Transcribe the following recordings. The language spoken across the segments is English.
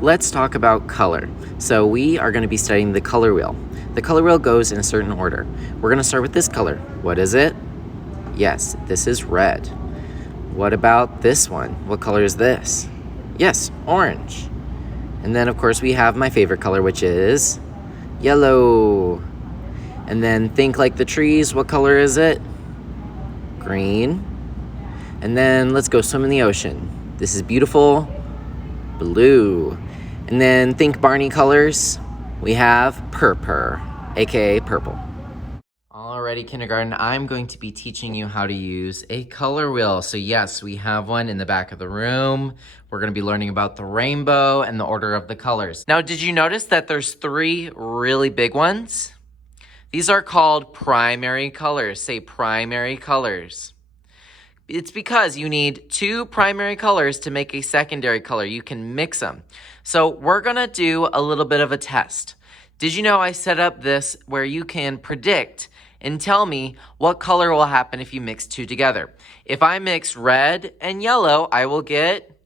Let's talk about color. So we are going to be studying the color wheel. The color wheel goes in a certain order. We're going to start with this color. What is it? Yes, this is red. What about this one? What color is this? Yes, orange. And then of course we have my favorite color, which is yellow. And then think like the trees. What color is it? Green. And then let's go swim in the ocean. This is beautiful blue. And then think Barney colors. We have purple, aka purple. Alrighty, kindergarten, I'm going to be teaching you how to use a color wheel. So yes, we have one in the back of the room. We're going to be learning about the rainbow and the order of the colors. Now, did you notice that there's 3 really big ones? These are called primary colors. Say primary colors. It's because you need 2 primary colors to make a secondary color. You can mix them. So we're gonna do a little bit of a test. Did you know I set up this where you can predict and tell me what color will happen if you mix 2 together? If I mix red and yellow, I will get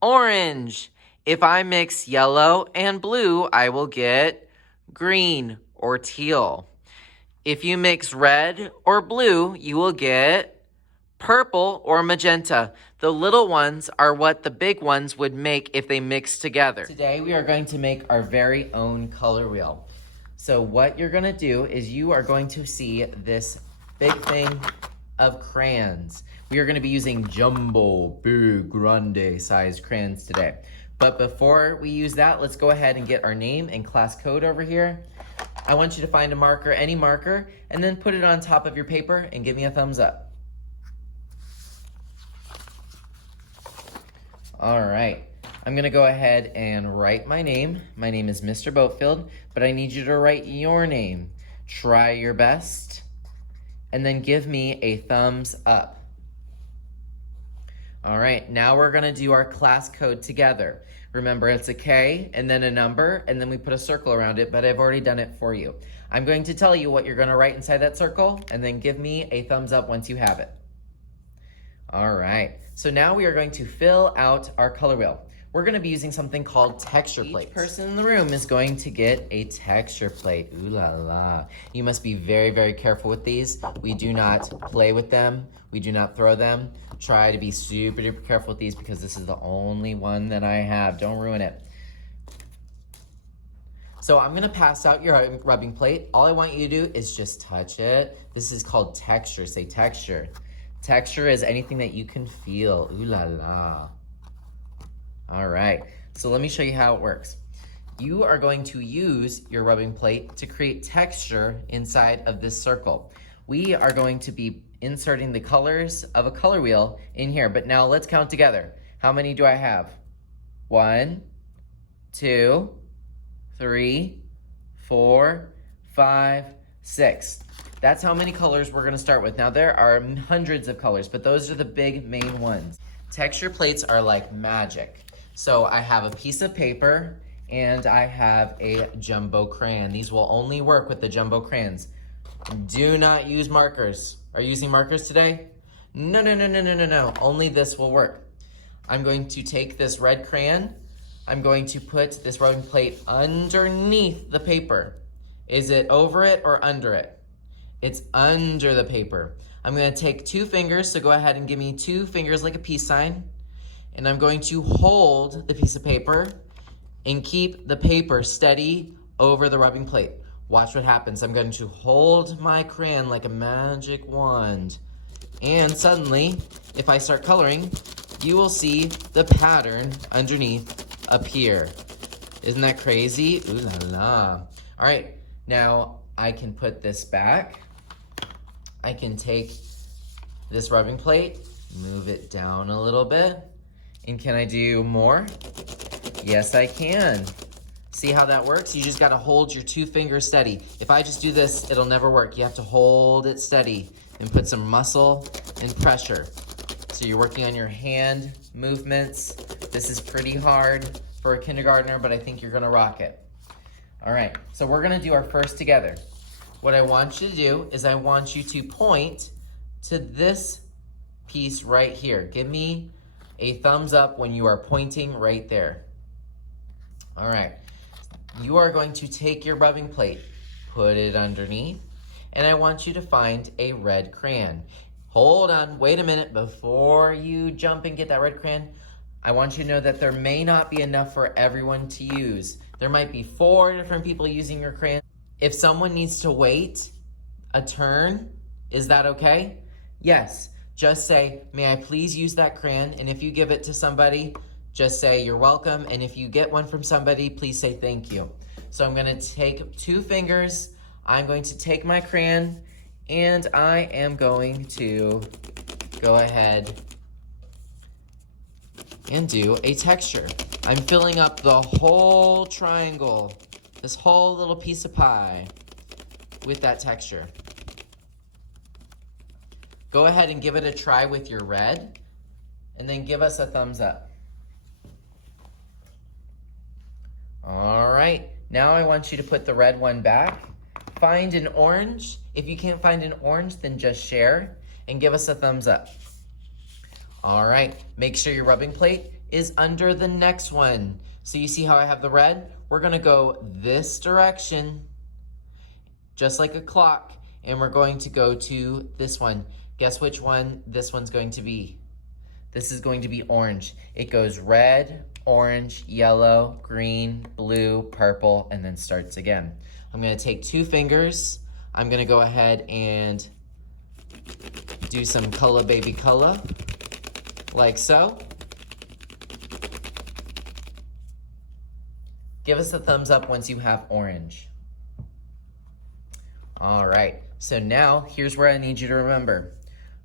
orange. If I mix yellow and blue, I will get green or teal. If you mix red or blue, you will get purple or magenta. The little ones are what the big ones would make if they mix together. Today we are going to make our very own color wheel. So what you're gonna do is you are going to see this big thing of crayons. We are gonna be using jumbo, big, grande sized crayons today. But before we use that, let's go ahead and get our name and class code over here. I want you to find a marker, any marker, and then put it on top of your paper and give me a thumbs up. All right, I'm gonna go ahead and write my name. My name is Mr. Boatfield, but I need you to write your name. Try your best, and then give me a thumbs up. All right, now we're gonna do our class code together. Remember, it's a K and then a number, and then we put a circle around it, but I've already done it for you. I'm going to tell you what you're gonna write inside that circle, and then give me a thumbs up once you have it. All right, so now we are going to fill out our color wheel. We're gonna be using something called texture plates. Each person in the room is going to get a texture plate. Ooh la la. You must be very, very careful with these. We do not play with them. We do not throw them. Try to be super duper careful with these because this is the only one that I have. Don't ruin it. So I'm gonna pass out your rubbing plate. All I want you to do is just touch it. This is called texture. Say texture. Texture is anything that you can feel. Ooh la la. All right, so let me show you how it works. You are going to use your rubbing plate to create texture inside of this circle. We are going to be inserting the colors of a color wheel in here, but now let's count together. How many do I have? 1, 2, 3, 4, 5, 6. That's how many colors we're gonna start with. Now there are hundreds of colors, but those are the big main ones. Texture plates are like magic. So I have a piece of paper and I have a jumbo crayon. These will only work with the jumbo crayons. Do not use markers. Are you using markers today? No. Only this will work. I'm going to take this red crayon. I'm going to put this rubbing plate underneath the paper. Is it over it or under it? It's under the paper. I'm gonna take 2 fingers, so go ahead and give me 2 fingers like a peace sign. And I'm going to hold the piece of paper and keep the paper steady over the rubbing plate. Watch what happens. I'm going to hold my crayon like a magic wand. And suddenly, if I start coloring, you will see the pattern underneath appear. Isn't that crazy? Ooh la la. All right, now I can put this back. I can take this rubbing plate, move it down a little bit. And can I do more? Yes, I can. See how that works? You just gotta hold your 2 fingers steady. If I just do this, it'll never work. You have to hold it steady and put some muscle and pressure. So you're working on your hand movements. This is pretty hard for a kindergartner, but I think you're gonna rock it. All right, so we're gonna do our first together. What I want you to do is I want you to point to this piece right here. Give me a thumbs up when you are pointing right there. All right. You are going to take your rubbing plate, put it underneath, and I want you to find a red crayon. Hold on, wait a minute. Before you jump and get that red crayon, I want you to know that there may not be enough for everyone to use. There might be 4 different people using your crayon. If someone needs to wait a turn, is that okay? Yes. Just say, may I please use that crayon? And if you give it to somebody, just say you're welcome. And if you get one from somebody, please say thank you. So I'm gonna take 2 fingers. I'm going to take my crayon and I am going to go ahead and do a texture. I'm filling up the whole triangle, this whole little piece of pie with that texture. Go ahead and give it a try with your red and then give us a thumbs up. All right, now I want you to put the red one back. Find an orange. If you can't find an orange, then just share and give us a thumbs up. All right, make sure your rubbing plate is under the next one. So you see how I have the red? We're gonna go this direction, just like a clock, and we're going to go to this one. Guess which one this one's going to be? This is going to be orange. It goes red, orange, yellow, green, blue, purple, and then starts again. I'm gonna take 2 fingers. I'm gonna go ahead and do some color baby color, like so. Give us a thumbs up once you have orange. All right, so now here's where I need you to remember.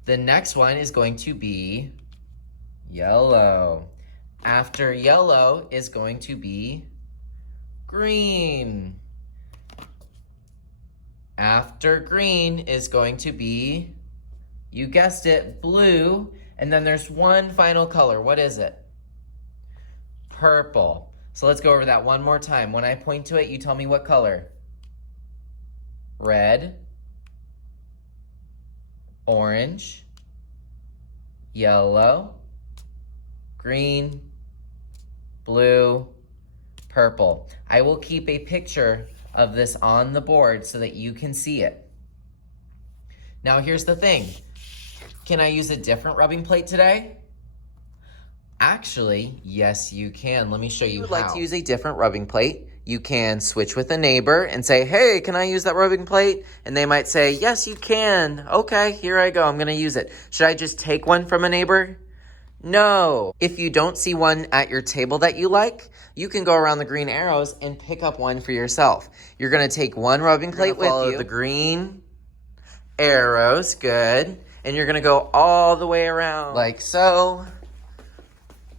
The next one is going to be yellow. After yellow is going to be green. After green is going to be, you guessed it, blue. And then there's one final color. What is it? Purple. So let's go over that one more time. When I point to it, you tell me what color. Red, orange, yellow, green, blue, purple. I will keep a picture of this on the board so that you can see it. Now here's the thing. Can I use a different rubbing plate today? Actually, yes you can. Let me show you how. If you would like to use a different rubbing plate, you can switch with a neighbor and say, hey, can I use that rubbing plate? And they might say, yes, you can. Okay, here I go. I'm gonna use it. Should I just take one from a neighbor? No. If you don't see one at your table that you like, you can go around the green arrows and pick up one for yourself. You're gonna take one rubbing plate with you. The green arrows, good. And you're gonna go all the way around like so.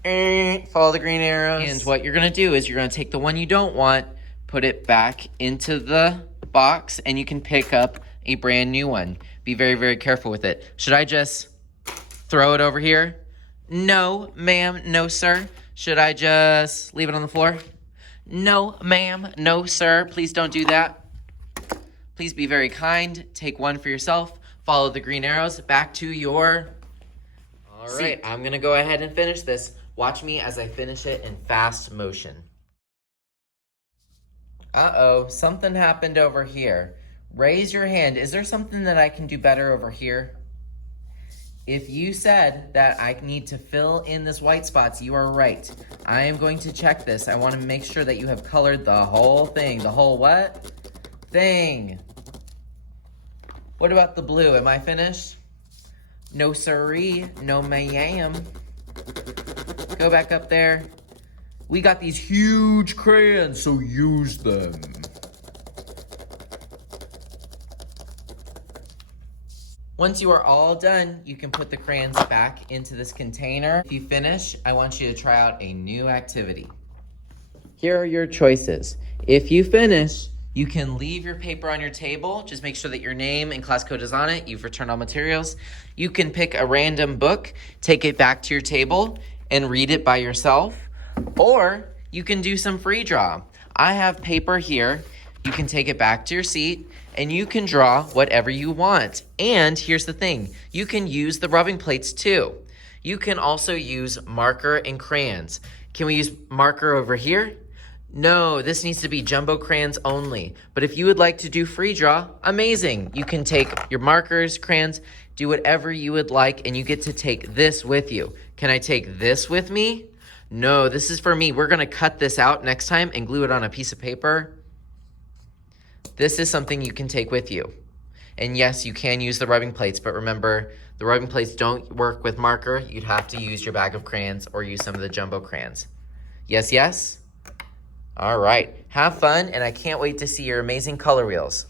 Follow the green arrows. And what you're gonna do is you're gonna take the one you don't want, put it back into the box, and you can pick up a brand new one. Be very, very careful with it. Should I just throw it over here? No, ma'am, no, sir. Should I just leave it on the floor? No, ma'am, no, sir. Please don't do that. Please be very kind. Take one for yourself. Follow the green arrows back to your All right, I'm gonna go ahead and finish this. Watch me as I finish it in fast motion. Uh-oh, something happened over here. Raise your hand. Is there something that I can do better over here? If you said that I need to fill in this white spots, you are right. I am going to check this. I want to make sure that you have colored the whole thing. The whole what? Thing. What about the blue? Am I finished? No siree. No ma'am. Go back up there. We got these huge crayons, so use them. Once you are all done, you can put the crayons back into this container. If you finish, I want you to try out a new activity. Here are your choices. If you finish, you can leave your paper on your table. Just make sure that your name and class code is on it. You've returned all materials. You can pick a random book, take it back to your table, and read it by yourself. Or you can do some free draw. I have paper here. You can take it back to your seat and you can draw whatever you want. And here's the thing, you can use the rubbing plates too. You can also use marker and crayons. Can we use marker over here? No, this needs to be jumbo crayons only. But if you would like to do free draw, amazing. You can take your markers, crayons, do whatever you would like, and you get to take this with you. Can I take this with me? No, this is for me. We're gonna cut this out next time and glue it on a piece of paper. This is something you can take with you. And yes, you can use the rubbing plates, but remember, the rubbing plates don't work with marker. You'd have to use your bag of crayons or use some of the jumbo crayons. Yes, yes? All right, have fun, and I can't wait to see your amazing color wheels.